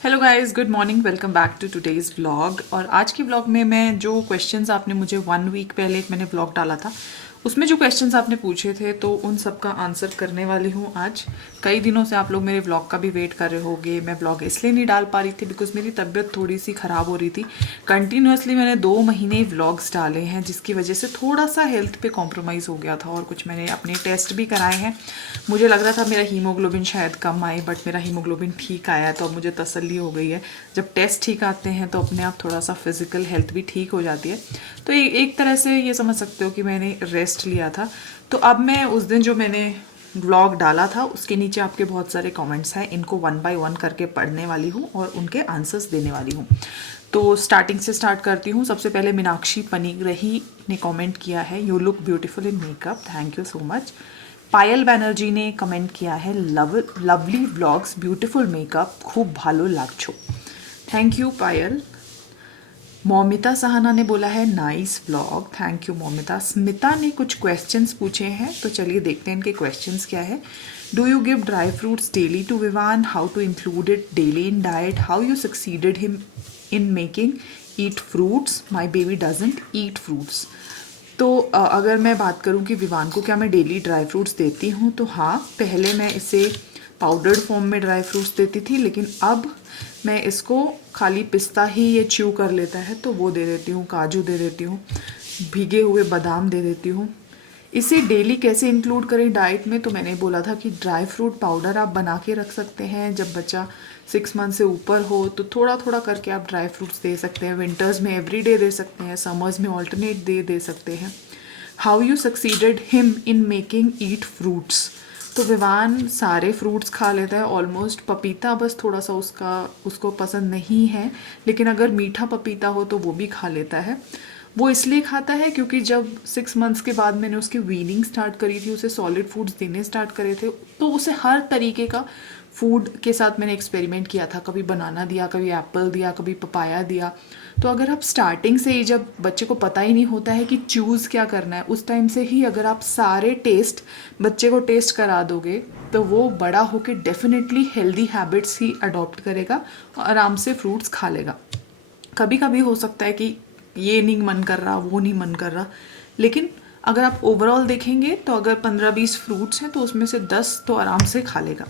Hello guys, good morning, welcome back to today's vlog. और आज के व्लॉग में मैं जो क्वेश्चंस आपने मुझे 1 वीक पहले मैंने व्लॉग डाला था उसमें जो क्वेश्चंस आपने पूछे थे तो उन सब का आंसर करने वाली हूँ आज। कई दिनों से आप लोग मेरे व्लॉग का भी वेट कर रहे होगे। मैं व्लॉग इसलिए नहीं डाल पा रही थी बिकॉज मेरी तबीयत थोड़ी सी ख़राब हो रही थी। कंटिन्यूसली मैंने 2 महीने व्लॉग्स डाले हैं जिसकी वजह से थोड़ा सा हेल्थ पे कॉम्प्रोमाइज़ हो गया था और कुछ मैंने अपने टेस्ट भी कराए हैं। मुझे लग रहा था मेरा हीमोग्लोबिन शायद कम आए, बट मेरा हीमोग्लोबिन ठीक आया तो अब मुझे तसल्ली हो गई है। जब टेस्ट ठीक आते हैं तो अपने आप थोड़ा सा फिजिकल हेल्थ भी ठीक हो जाती है। तो एक तरह से ये समझ सकते हो कि मैंने रेस्ट लिया था। तो अब मैं उस दिन जो मैंने व्लॉग डाला था उसके नीचे आपके बहुत सारे कमेंट्स हैं, इनको 1 बाय 1 करके पढ़ने वाली हूँ और उनके आंसर्स देने वाली हूँ। तो स्टार्टिंग से स्टार्ट करती हूँ। सबसे पहले मीनाक्षी पनीग्रही ने कमेंट किया है, you look beautiful in makeup, thank you so much. Payal Banerjee ने कमेंट किया है, लवली व्लॉग्स, ब्यूटीफुल मेकअप, खूब भालो लागछो, थैंक यू पायल। मौमिता सहाना ने बोला है nice vlog, thank you Moumita. Smita ने कुछ क्वेश्चंस पूछे हैं तो चलिए देखते हैं इनके क्वेश्चंस क्या है। Do you give dry fruits daily to Vivaan, how to include it daily in diet, how you succeeded him in making eat fruits, my baby doesn't eat fruits. तो अगर मैं बात करूं कि विवान को क्या मैं डेली ड्राई फ्रूट्स देती हूं तो हाँ, पहले मैं इसे पाउडर्ड फॉर्म में ड्राई फ्रूट्स देती थी, लेकिन अब मैं इसको खाली पिस्ता ही ये च्यू कर लेता है तो वो दे देती हूँ, काजू दे देती हूँ, भीगे हुए बादाम दे देती हूँ। इसे डेली कैसे इंक्लूड करें डाइट में, तो मैंने बोला था कि ड्राई फ्रूट पाउडर आप बना के रख सकते हैं। जब बच्चा 6 मंथ से ऊपर हो तो थोड़ा थोड़ा करके आप ड्राई फ्रूट्स दे सकते हैं। विंटर्स में एवरीडे दे सकते हैं, समर्स में ऑल्टरनेट डे दे सकते हैं। How you succeeded him in making eat fruits, तो विवान सारे फ्रूट्स खा लेता है ऑलमोस्ट। पपीता बस थोड़ा सा उसको पसंद नहीं है, लेकिन अगर मीठा पपीता हो तो वो भी खा लेता है। वो इसलिए खाता है क्योंकि जब 6 मंथ्स के बाद मैंने उसकी वीनिंग स्टार्ट करी थी, उसे सॉलिड फूड्स देने स्टार्ट करे थे, तो उसे हर तरीके का फूड के साथ मैंने एक्सपेरिमेंट किया था। कभी बनाना दिया, कभी एप्पल दिया, कभी पपाया दिया। तो अगर आप स्टार्टिंग से ही, जब बच्चे को पता ही नहीं होता है कि चूज़ क्या करना है, उस टाइम से ही अगर आप सारे टेस्ट बच्चे को टेस्ट करा दोगे तो वो बड़ा होके डेफिनेटली हेल्दी हैबिट्स ही अडॉप्ट करेगा और आराम से फ्रूट्स खा लेगा। कभी कभी हो सकता है कि ये नहीं मन कर रहा, वो नहीं मन कर रहा, लेकिन अगर आप ओवरऑल देखेंगे तो अगर 15-20 फ्रूट्स हैं तो उसमें से 10 तो आराम से खा लेगा।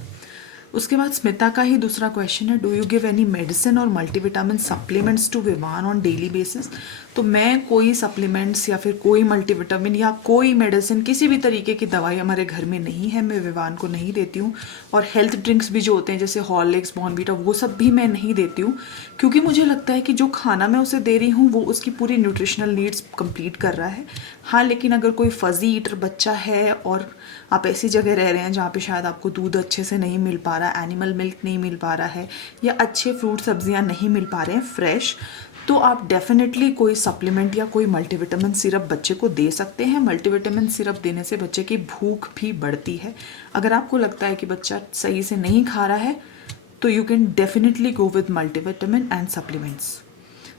उसके बाद स्मिता का ही दूसरा क्वेश्चन है, do you give any medicine और multivitamin supplements to Vivaan on daily basis. तो मैं कोई सप्लीमेंट्स या फिर कोई मल्टीविटामिन या कोई मेडिसिन, किसी भी तरीके की दवाई हमारे घर में नहीं है, मैं विवान को नहीं देती हूँ। और हेल्थ ड्रिंक्स भी जो होते हैं जैसे हॉर्लिक्स, बॉर्नवीटा, वो सब भी मैं नहीं देती हूँ, क्योंकि मुझे लगता है कि जो खाना मैं उसे दे रही हूँ वो उसकी पूरी न्यूट्रिशनल नीड्स कंप्लीट कर रहा है। हाँ, लेकिन अगर कोई फजी ईटर बच्चा है और आप ऐसी जगह रह रहे हैं जहाँ पे शायद आपको दूध अच्छे से नहीं मिल पा रहा, एनिमल मिल्क नहीं मिल पा रहा है, या अच्छे फ्रूट सब्जियाँ नहीं मिल पा रहे हैं फ्रेश, तो आप डेफिनेटली कोई सप्लीमेंट या कोई मल्टीविटामिन सिरप बच्चे को दे सकते हैं। मल्टीविटामिन सिरप देने से बच्चे की भूख भी बढ़ती है। अगर आपको लगता है कि बच्चा सही से नहीं खा रहा है तो you can definitely go with multivitamin and supplements.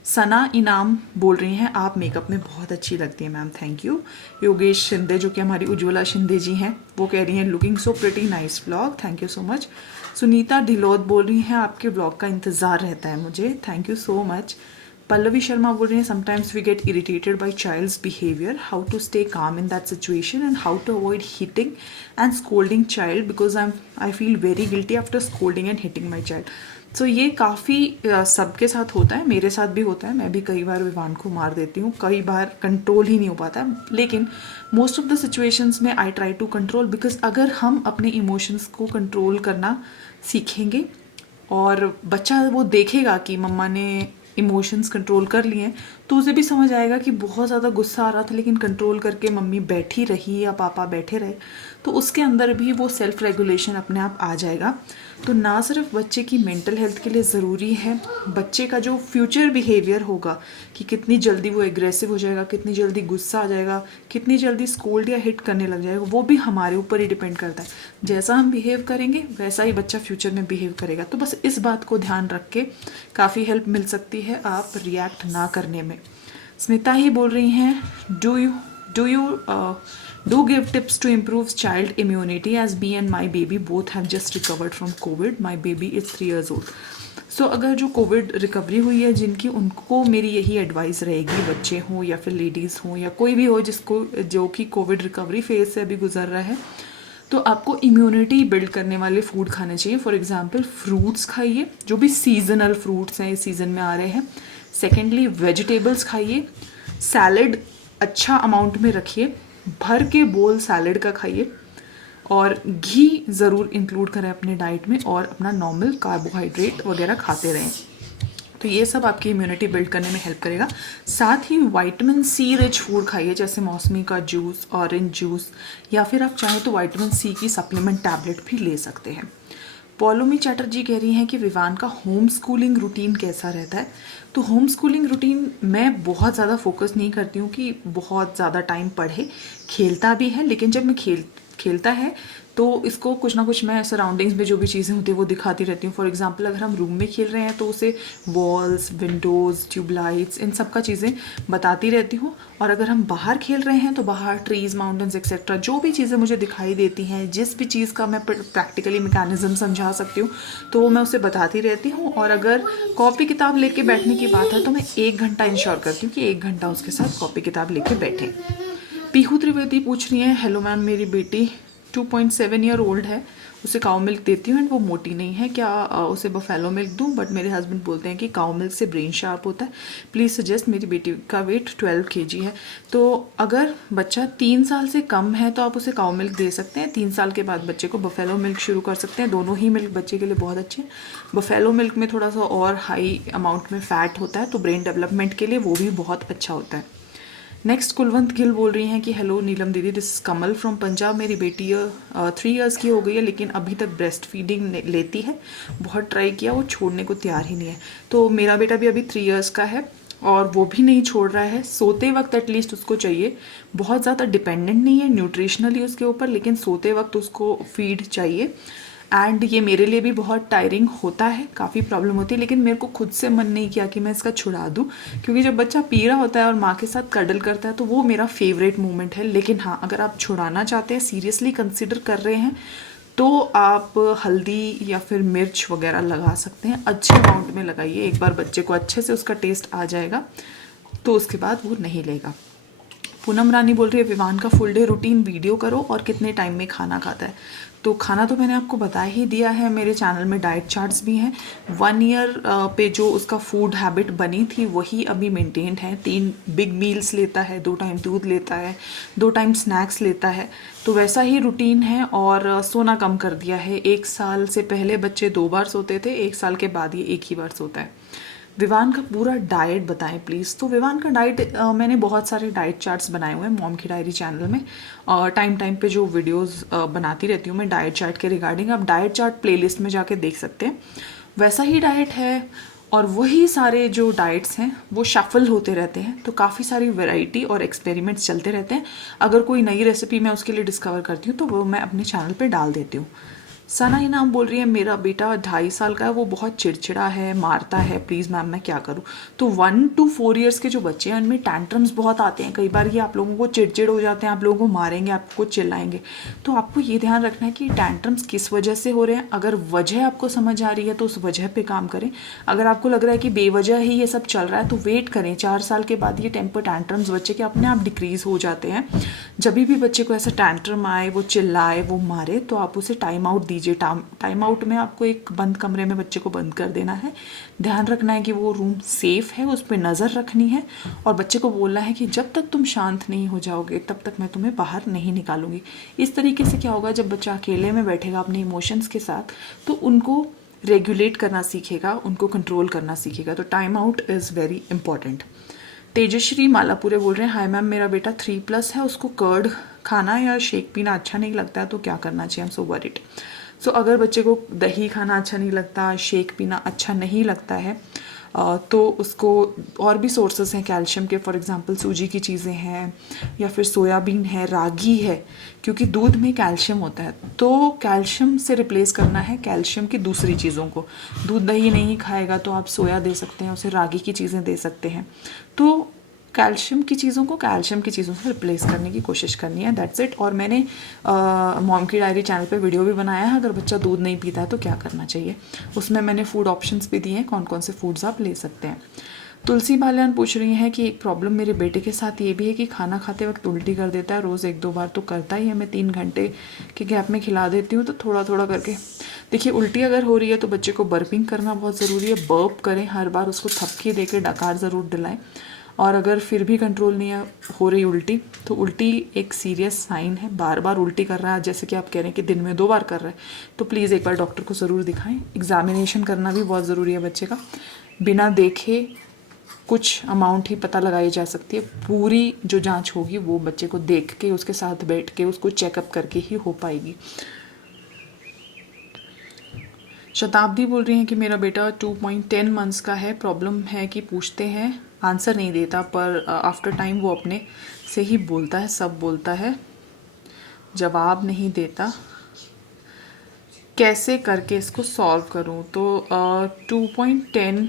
Sana Inam बोल रही हैं, आप मेकअप में बहुत अच्छी लगती हैं ma'am, thank you. Yogesh Shinde, जो कि हमारी उज्ज्वला शिंदे जी हैं, वो कह रही हैं looking so pretty, nice vlog, thank you so much. Sunita Dhilot बोल रही हैं, आपके व्लॉग का इंतज़ार रहता है मुझे, thank you so much. Pallavi Sharma बोल रही हैं, sometimes we get irritated by child's behaviour, how to stay calm in that situation and how to avoid hitting and scolding child because I feel very guilty after scolding and hitting my child. So ये काफ़ी सबके साथ होता है, मेरे साथ भी होता है। मैं भी कई बार विवान को मार देती हूँ, कई बार कंट्रोल ही नहीं हो पाता, लेकिन मोस्ट ऑफ द सिचुएशंस में I try to control, because अगर हम अपने इमोशंस को कंट्रोल करना सीखेंगे और बच्चा वो देखेगा कि मम्मा ने इमोशंस कंट्रोल कर लिए हैं, तो उसे भी समझ आएगा कि बहुत ज़्यादा गुस्सा आ रहा था लेकिन कंट्रोल करके मम्मी बैठी रही या पापा बैठे रहे, तो उसके अंदर भी वो सेल्फ रेगुलेशन अपने आप आ जाएगा। तो ना सिर्फ बच्चे की मेंटल हेल्थ के लिए ज़रूरी है, बच्चे का जो फ्यूचर बिहेवियर होगा कि कितनी जल्दी वो एग्रेसिव हो जाएगा, कितनी जल्दी गुस्सा आ जाएगा, कितनी जल्दी स्कोल्ड या हिट करने लग जाएगा, वो भी हमारे ऊपर ही डिपेंड करता है। जैसा हम बिहेव करेंगे वैसा ही बच्चा फ्यूचर में बिहेव करेगा। तो बस इस बात को ध्यान रख के काफ़ी हेल्प मिल सकती है आप रिएक्ट ना करने में। स्मिता ही बोल रही हैं, do you Do give tips to improve child immunity as me and my baby both have just recovered from COVID. My baby is 3 years old. सो अगर जो कोविड रिकवरी हुई है जिनकी, उनको मेरी यही एडवाइस रहेगी, बच्चे हों या फिर लेडीज़ हों या कोई भी हो जिसको जो कि कोविड रिकवरी फेज से अभी गुजर रहा है, तो आपको इम्यूनिटी बिल्ड करने वाले फूड खाने चाहिए. फॉर एग्जांपल फ्रूट्स खाइए, जो भी सीजनल फ्रूट्स हैं इस सीज़न में आ रहे हैं. सेकेंडली वेजिटेबल्स खाइए. सैलड अच्छा अमाउंट में रखिए, भर के बोल सैलड का खाइए. और घी ज़रूर इंक्लूड करें अपने डाइट में, और अपना नॉर्मल कार्बोहाइड्रेट वगैरह खाते रहें. तो ये सब आपकी इम्यूनिटी बिल्ड करने में हेल्प करेगा. साथ ही विटामिन सी रिच फूड खाइए, जैसे मौसमी का जूस, ऑरेंज जूस, या फिर आप चाहें तो विटामिन सी की सप्लीमेंट टैबलेट भी ले सकते हैं. पौलोमी चैटर्जी कह रही हैं कि विवान का होम स्कूलिंग रूटीन कैसा रहता है. तो होम स्कूलिंग रूटीन मैं बहुत ज़्यादा फोकस नहीं करती हूँ कि बहुत ज़्यादा टाइम पढ़े. खेलता भी है, लेकिन जब मैं खेलता है तो इसको कुछ ना कुछ मैं सराउंडिंग्स में जो भी चीज़ें होती हैं वो दिखाती रहती हूँ. फॉर एग्जांपल अगर हम रूम में खेल रहे हैं तो उसे वॉल्स, विंडोज़, ट्यूबलाइट्स, इन सब का चीज़ें बताती रहती हूँ. और अगर हम बाहर खेल रहे हैं तो बाहर ट्रीज़, माउंटेन्स एक्सेट्रा जो भी चीज़ें मुझे दिखाई देती हैं, जिस भी चीज़ का मैं प्रैक्टिकली मैकेनिज्म समझा सकती हूँ तो वो मैं उसे बताती रहती हूँ. और अगर कॉपी किताब लेके बैठने की बात है तो मैं 1 घंटा इंश्योर करती हूँ कि 1 घंटा उसके साथ कॉपी किताब लेके बैठे. पीहू त्रिवेदी पूछ रही है, हेलो मैम, मेरी बेटी 2.7 ईयर ओल्ड है, उसे काऊ मिल्क देती हूँ एंड वो मोटी नहीं है, क्या उसे बफेलो मिल्क दूँ? बट मेरे हस्बैंड बोलते हैं कि काऊ मिल्क से ब्रेन शार्प होता है. Please suggest. मेरी बेटी का वेट 12 kg है. तो अगर बच्चा 3 साल से कम है तो आप उसे काऊ मिल्क दे सकते हैं. 3 साल के बाद बच्चे को बफेलो मिल्क शुरू कर सकते हैं. दोनों ही मिल्क बच्चे के लिए बहुत अच्छे हैं. बफेलो मिल्क में थोड़ा सा और हाई अमाउंट में फ़ैट होता है, तो ब्रेन डेवलपमेंट के लिए वो भी बहुत अच्छा होता है. नेक्स्ट कुलवंत गिल बोल रही हैं कि हेलो नीलम दीदी, this is Kamal from Punjab. मेरी बेटी 3 इयर्स की हो गई है लेकिन अभी तक ब्रेस्ट फीडिंग लेती है. बहुत ट्राई किया, वो छोड़ने को तैयार ही नहीं है. तो मेरा बेटा भी अभी 3 इयर्स का है और वो भी नहीं छोड़ रहा है. सोते वक्त एटलीस्ट उसको चाहिए. बहुत ज़्यादा डिपेंडेंट नहीं है न्यूट्रिशनली उसके ऊपर, लेकिन सोते वक्त उसको फीड चाहिए. एंड ये मेरे लिए भी बहुत टायरिंग होता है, काफ़ी प्रॉब्लम होती है, लेकिन मेरे को खुद से मन नहीं किया कि मैं इसका छुड़ा दूँ, क्योंकि जब बच्चा पी रहा होता है और माँ के साथ कडल करता है तो वो मेरा फेवरेट मोमेंट है. लेकिन हाँ, अगर आप छुड़ाना चाहते हैं, सीरियसली कंसिडर कर रहे हैं, तो आप हल्दी या फिर मिर्च वगैरह लगा सकते हैं. अच्छे अमाउंट में लगाइए. एक बार बच्चे को अच्छे से उसका टेस्ट आ जाएगा तो उसके बाद वो नहीं लेगा. पूनम रानी बोल रही है, विवान का फुल डे रूटीन वीडियो करो और कितने टाइम में खाना खाता है. तो खाना तो मैंने आपको बता ही दिया है. मेरे चैनल में डाइट चार्ट्स भी हैं. 1 ईयर पे जो उसका फूड हैबिट बनी थी वही अभी मेंटेन्ड है. 3 बिग मील्स लेता है, 2 टाइम दूध लेता है, 2 टाइम स्नैक्स लेता है, तो वैसा ही रूटीन है. और सोना कम कर दिया है. 1 साल से पहले बच्चे 2 बार सोते थे, 1 साल के बाद ये 1 ही बार सोता है. विवान का पूरा डाइट बताएं प्लीज़. तो विवान का डाइट मैंने बहुत सारे डाइट चार्ट्स बनाए हुए हैं मॉम की डायरी चैनल में. टाइम टाइम पे जो वीडियोस बनाती रहती हूँ मैं डाइट चार्ट के रिगार्डिंग, आप डाइट चार्ट प्लेलिस्ट में जाके देख सकते हैं. वैसा ही डाइट है और वही सारे जो डाइट्स हैं वो शफल होते रहते हैं. तो काफ़ी सारी वैरायटी और एक्सपेरिमेंट्स चलते रहते हैं. अगर कोई नई रेसिपी मैं उसके लिए डिस्कवर करती हूँ तो वो मैं अपने चैनल पर डाल देती हूँ. सना ही नाम बोल रही है, मेरा बेटा 2.5 साल का है, वो बहुत चिड़चिड़ा है, मारता है, प्लीज़ मैम मैं क्या करूँ. तो 1 to 4 ईयर्स के जो बच्चे हैं उनमें टैंट्रम्स बहुत आते हैं. कई बार ये आप लोगों को चिड़चिड़ हो जाते हैं, आप लोगों को मारेंगे, आपको चिल्लाएंगे. तो आपको ये ध्यान रखना है कि टैंट्रम्स किस वजह से हो रहे हैं. अगर वजह आपको समझ आ रही है तो उस वजह पर काम करें. अगर आपको लग रहा है कि बेवजह ही ये सब चल रहा है तो वेट करें. 4 साल के बाद ये टेम्पर टैंट्रम्स बच्चे के अपने आप डिक्रीज़ हो जाते हैं. जब भी बच्चे को ऐसा टैंट्रम आए, वो चिल्लाए, वो मारे, तो आप उसे टाइम आउट दीजिए. टाइम आउट में आपको एक बंद कमरे में बच्चे को बंद कर देना है. ध्यान रखना है कि वो रूम सेफ है, उस पर नज़र रखनी है और बच्चे को बोलना है कि जब तक तुम शांत नहीं हो जाओगे तब तक मैं तुम्हें बाहर नहीं निकालूंगी. इस तरीके से क्या होगा, जब बच्चा अकेले में बैठेगा अपने इमोशंस के साथ तो उनको रेगुलेट करना सीखेगा, उनको कंट्रोल करना सीखेगा. तो time out is very important. Tejashree Malapure बोल रहे हैं, हाय मैम, मेरा बेटा 3+ है, उसको कर्ड खाना या शेक पीना अच्छा नहीं लगता है, तो क्या करना चाहिए. I am so worried. सो अगर बच्चे को दही खाना अच्छा नहीं लगता, शेक पीना अच्छा नहीं लगता है, तो उसको और भी सोर्सेस हैं कैल्शियम के. फॉर एग्जांपल सूजी की चीज़ें हैं या फिर सोयाबीन है, रागी है, क्योंकि दूध में कैल्शियम होता है. तो कैल्शियम से रिप्लेस करना है कैल्शियम की दूसरी चीज़ों को. दूध दही नहीं खाएगा तो आप सोया दे सकते हैं, उसे रागी की चीज़ें दे सकते हैं. तो कैल्शियम की चीज़ों से रिप्लेस करने की कोशिश करनी है, दैट्स इट। और मैंने मॉम की डायरी चैनल पे वीडियो भी बनाया है, अगर बच्चा दूध नहीं पीता है तो क्या करना चाहिए। उसमें मैंने फूड ऑप्शंस भी दिए हैं, कौन कौन से फूड्स आप ले सकते हैं। तुलसी बालियान पूछ रही हैं कि एक प्रॉब्लम मेरे बेटे के साथ ये भी है कि खाना खाते वक्त उल्टी कर देता है, रोज़ 1-2 बार तो करता ही है। मैं 3 घंटे के गैप में खिला देती हूँ तो थोड़ा थोड़ा करके। देखिए, उल्टी अगर हो रही है तो बच्चे को बर्पिंग करना बहुत ज़रूरी है, बर्प करें हर बार, उसको थपकी दे के डकार ज़रूर दिलाएं। और अगर फिर भी कंट्रोल नहीं हो रही उल्टी, तो उल्टी एक सीरियस साइन है, बार बार उल्टी कर रहा है, जैसे कि आप कह रहे हैं कि दिन में 2 बार कर रहे हैं, तो प्लीज़ एक बार डॉक्टर को ज़रूर दिखाएं। एग्जामिनेशन करना भी बहुत ज़रूरी है बच्चे का, बिना देखे कुछ अमाउंट ही पता लगाई जा सकती है, पूरी जो जांच होगी वो बच्चे को देख के, उसके साथ बैठ के, उसको चेकअप करके ही हो पाएगी। शताब्दी बोल रही हैं कि मेरा बेटा 2.10 मंथ्स का है, प्रॉब्लम है कि पूछते हैं आंसर नहीं देता, पर आफ्टर टाइम वो अपने से ही बोलता है, सब बोलता है, जवाब नहीं देता, कैसे करके इसको सॉल्व करूं। तो 2.10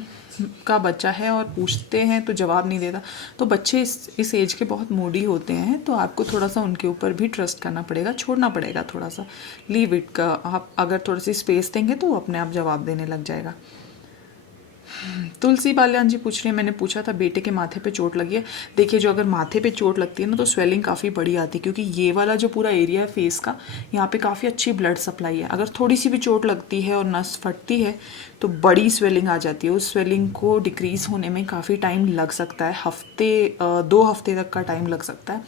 का बच्चा है और पूछते हैं तो जवाब नहीं देता, तो बच्चे इस एज के बहुत मूडी होते हैं, तो आपको थोड़ा सा उनके ऊपर भी ट्रस्ट करना पड़ेगा, छोड़ना पड़ेगा थोड़ा सा, लीव इट का। आप अगर थोड़ी सी स्पेस देंगे तो वो अपने आप जवाब देने लग जाएगा। तुलसी बाल्यान जी पूछ रही है, मैंने पूछा था बेटे के माथे पे चोट लगी है। देखिए, जो अगर माथे पे चोट लगती है ना तो स्वेलिंग काफ़ी बड़ी आती है, क्योंकि ये वाला जो पूरा एरिया है फेस का, यहाँ पे काफ़ी अच्छी ब्लड सप्लाई है। अगर थोड़ी सी भी चोट लगती है और नस फटती है तो बड़ी स्वेलिंग आ जाती है। उस स्वेलिंग को डिक्रीज़ होने में काफ़ी टाइम लग सकता है, 2 हफ्ते तक का टाइम लग सकता है।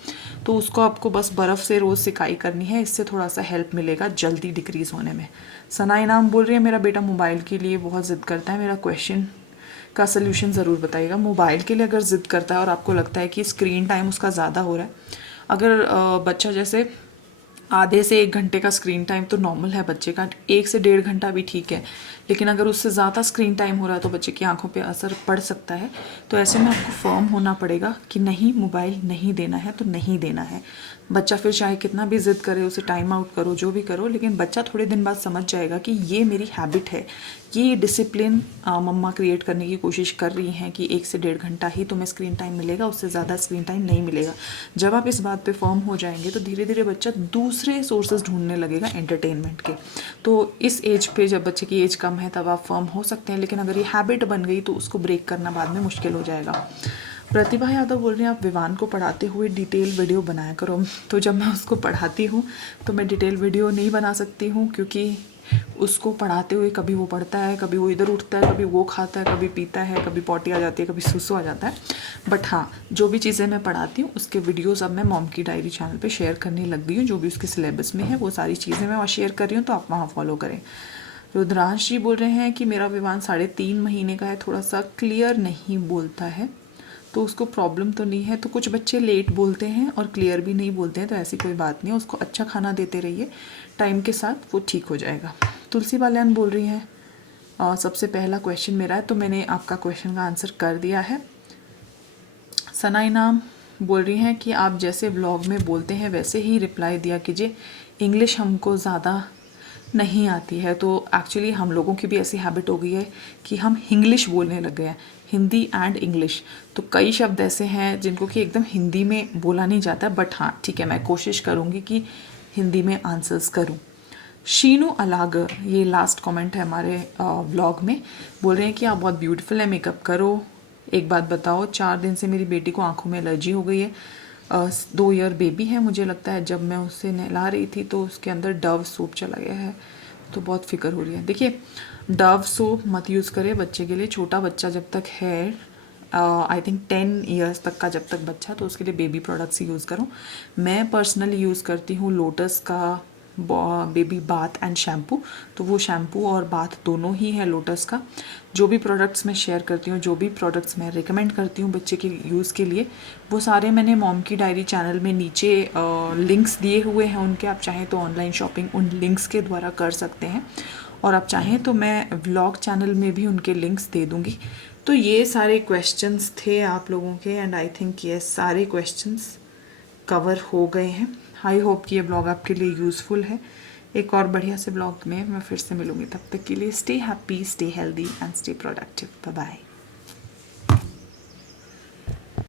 तो उसको आपको बस बर्फ़ से रोज़ सिकाई करनी है, इससे थोड़ा सा हेल्प मिलेगा जल्दी डिक्रीज़ होने में। सना इनाम बोल रही है, मेरा बेटा मोबाइल के लिए बहुत ज़िद करता है, मेरा क्वेश्चन का सलूशन ज़रूर बताइएगा। मोबाइल के लिए अगर ज़िद करता है और आपको लगता है कि स्क्रीन टाइम उसका ज़्यादा हो रहा है, अगर बच्चा जैसे आधे से 1 घंटे का स्क्रीन टाइम तो नॉर्मल है बच्चे का, 1 से 1.5 घंटा भी ठीक है, लेकिन अगर उससे ज़्यादा स्क्रीन टाइम हो रहा है तो बच्चे की आंखों पे असर पड़ सकता है। तो ऐसे में आपको फर्म होना पड़ेगा कि नहीं, मोबाइल नहीं देना है तो नहीं देना है। बच्चा फिर चाहे कितना भी ज़िद करे, उसे टाइम आउट करो, जो भी करो, लेकिन बच्चा थोड़े दिन बाद समझ जाएगा कि ये मेरी हैबिट है, ये डिसिप्लिन मम्मा क्रिएट करने की कोशिश कर रही हैं कि 1 से 1.5 घंटा ही तुम्हें स्क्रीन टाइम मिलेगा, उससे ज़्यादा स्क्रीन टाइम नहीं मिलेगा। जब आप इस बात पे फर्म हो जाएंगे तो धीरे धीरे बच्चा दूसरे सोर्सेज ढूंढने लगेगा एंटरटेनमेंट के। तो इस एज पे, जब बच्चे की एज कम है, तब आप फर्म हो सकते हैं, लेकिन अगर ये हैबिट बन गई तो उसको ब्रेक करना बाद में मुश्किल हो जाएगा। प्रतिभा यादव बोल रही हैं, आप विवान को पढ़ाते हुए डिटेल वीडियो बनाया करो। तो जब मैं उसको पढ़ाती हूँ तो मैं डिटेल वीडियो नहीं बना सकती हूँ, क्योंकि उसको पढ़ाते हुए कभी वो पढ़ता है, कभी वो इधर उठता है, कभी वो खाता है, कभी पीता है, कभी पॉटी आ जाती है, कभी सुसु आ जाता है। बट हाँ, जो भी चीज़ें मैं पढ़ाती हूँ उसके वीडियोस अब मैं मॉम की डायरी चैनल पे शेयर करने लग गई हूँ। जो भी उसके सिलेबस में है वो सारी चीज़ें मैं वहाँ शेयर कर रही हूँ, तो आप वहाँ फॉलो करें। रुद्रांश जी बोल रहे हैं कि मेरा विवान 3.5 महीने का है, थोड़ा सा क्लियर नहीं बोलता है, तो उसको प्रॉब्लम तो नहीं है। तो कुछ बच्चे लेट बोलते हैं और क्लियर भी नहीं बोलते हैं, तो ऐसी कोई बात नहीं है, उसको अच्छा खाना देते रहिए, टाइम के साथ वो ठीक हो जाएगा। तुलसी बाल्यान बोल रही हैं, सबसे पहला क्वेश्चन मेरा है, तो मैंने आपका क्वेश्चन का आंसर कर दिया है। सना इनाम बोल रही हैं कि आप जैसे व्लॉग में बोलते हैं वैसे ही रिप्लाई दिया कीजिए, इंग्लिश हमको ज़्यादा नहीं आती है। तो एक्चुअली हम लोगों की भी ऐसी हैबिट हो गई है कि हम हिंग्लिश बोलने लग गए हैं, हिंदी एंड इंग्लिश। तो कई शब्द ऐसे हैं जिनको कि एकदम हिंदी में बोला नहीं जाता, बट हाँ ठीक है, मैं कोशिश करूँगी कि हिंदी में आंसर्स करूँ। शीनू अलागर, ये लास्ट कमेंट है हमारे व्लॉग में, बोल रहे हैं कि आप बहुत ब्यूटीफुल है, मेकअप करो। एक बात बताओ, 4 दिन से मेरी बेटी को आंखों में एलर्जी हो गई है, 2 ईयर बेबी है, मुझे लगता है जब मैं उसे नहला रही थी तो उसके अंदर डव सोप चला गया है, तो बहुत फिक्र हो रही है। देखिए, डव सोप मत यूज़ करें बच्चे के लिए, छोटा बच्चा जब तक है, आई थिंक 10 ईयर्स तक का जब तक बच्चा, तो उसके लिए बेबी प्रोडक्ट्स यूज़ करो। मैं पर्सनली यूज़ करती हूँ लोटस का बेबी बाथ एंड शैम्पू, तो वो शैम्पू और बाथ दोनों ही है लोटस का। जो भी प्रोडक्ट्स मैं शेयर करती हूँ, जो भी प्रोडक्ट्स मैं रिकमेंड करती हूँ बच्चे के यूज़ के लिए, वो सारे मैंने मॉम की डायरी चैनल में नीचे लिंक्स दिए हुए हैं उनके, आप चाहें तो ऑनलाइन शॉपिंग उन लिंक्स के द्वारा कर सकते हैं, और आप चाहें तो मैं व्लॉग चैनल में भी उनके लिंक्स दे दूँगी। तो ये सारे क्वेश्चंस थे आप लोगों के, एंड आई थिंक ये सारे क्वेश्चंस कवर हो गए हैं। आई होप कि ये ब्लॉग आपके लिए यूज़फुल है। एक और बढ़िया से ब्लॉग में मैं फिर से मिलूंगी, तब तक के लिए stay happy, stay healthy and stay productive. Bye bye.